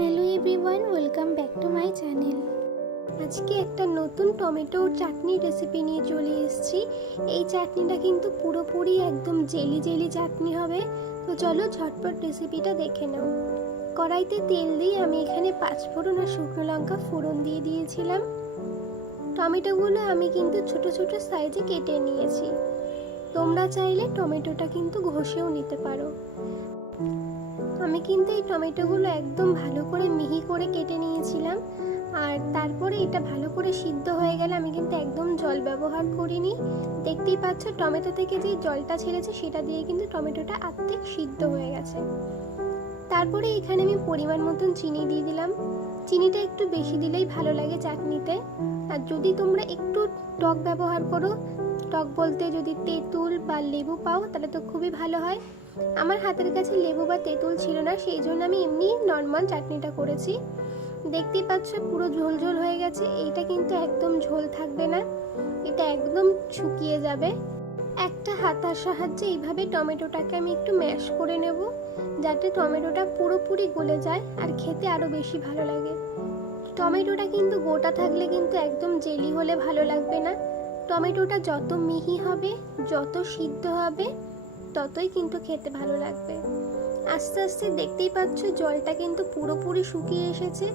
Hello everyone, welcome back to my channel. আজকে একটা নতুন টমেটো চাটনি রেসিপি নিয়ে চলে এসেছি। এই চাটনিটা কিন্তু পুরোপুরি একদম জেলি জেলি চাটনি হবে। তো চলো ঝটপট রেসিপিটা দেখে নাও। কড়াইতে তেল দিয়ে আমি এখানে পাঁচ ফোড়ন আর শুকনো লঙ্কা ফোড়ন দিয়ে দিয়েছিলাম। টমেটোগুলো আমি কিন্তু ছোট ছোট সাইজে কেটে নিয়েছি। তোমরা চাইলে টমেটোটা কিন্তু ঘষেও নিতে পারো। আমি কিন্তু এই টমেটোগুলো একদম ভালো করে মিহি করে কেটে নিয়েছিলাম। আর তারপরে এটা ভালো করে সিদ্ধ হয়ে গেলে আমি কিন্তু একদম জল ব্যবহার করিনি। দেখতেই পাচ্ছ, টমেটো থেকে যে জলটা ছেড়েছে সেটা দিয়ে কিন্তু টমেটোটা আর্ধেক সিদ্ধ হয়ে গেছে। তারপরে এখানে আমি পরিমাণ মতন চিনি দিয়ে দিলাম। চিনিটা একটু বেশি দিলেই ভালো লাগে চাটনিতে। আর যদি তোমরা একটু টক ব্যবহার করো টক বলতে যদি তেঁতুল বা লেবু পাও, তাহলে তো খুবই ভালো হয়। আমার হাতের কাছে লেবু বা তেঁতুল ছিল না, সেই জন্য আমি এমনি নর্মাল চাটনিটা করেছি। দেখতেই পাচ্ছ, পুরো ঝোল ঝোল হয়ে গেছে। এইটা কিন্তু একদম ঝোল থাকবে না। এটা একদম শুকিয়ে যাবে। একটা হাতার সাহায্যে এইভাবে টমেটোটাকে আমি একটু ম্যাশ করে নেব, যাতে টমেটোটা পুরোপুরি গলে যায় আর খেতে আরও বেশি ভালো লাগে। টমেটোটা কিন্তু গোটা থাকলে কিন্তু একদম জেলি হলে ভালো লাগবে না। টমেটোটা যত মিহি হবে, যত সিদ্ধ হবে, ততই কিন্তু খেতে ভালো লাগবে। আস্তে আস্তে দেখতেই পাচ্ছ জলটা কিন্তু পুরোপুরি শুকিয়ে এসেছে।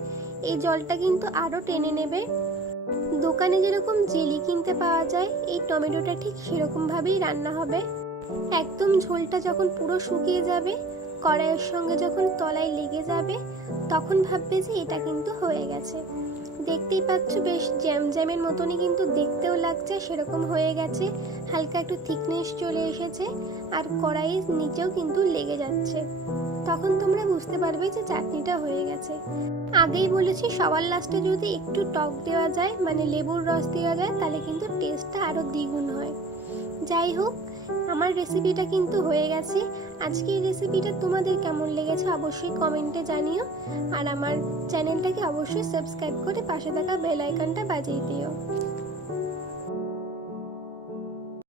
এই জলটা কিন্তু আরও টেনে নেবে। দোকানে যেরকম জেলি কিনতে পাওয়া যায়, এই টমেটোটা ঠিক সেরকমভাবেই রান্না হবে। একদম ঝোলটা যখন পুরো শুকিয়ে যাবে, কড়াইয়ের সঙ্গে যখন তলায় লেগে যাবে, তখন ভাববে যে এটা কিন্তু হয়ে গেছে। দেখতেই পাচ্ছ বেশ জ্যাম জ্যামের মতনই কিন্তু দেখতেও লাগছে, সেরকম হয়ে গেছে। হালকা একটু থিকনেস চলে এসেছে আর কড়াইয়ের নিচেও কিন্তু লেগে যাচ্ছে। তখন তোমরা বুঝতে পারবে যে চাটনিটা হয়ে গেছে। আগেই বলেছি, সবার লাস্টে যদি একটু টক দেওয়া যায় মানে লেবুর রস দেওয়া যায়, তাহলে কিন্তু টেস্টটা আরও দ্বিগুণ হয়। যাই হোক, আমার রেসিপিটা কিন্তু হয়ে গেছে। আজকে এই রেসিপিটা তোমাদের কেমন লেগেছে অবশ্যই কমেন্টে জানিও। আর আমার চ্যানেলটাকে অবশ্যই সাবস্ক্রাইব করে পাশে থাকা বেল আইকনটা বাজিয়ে দিও।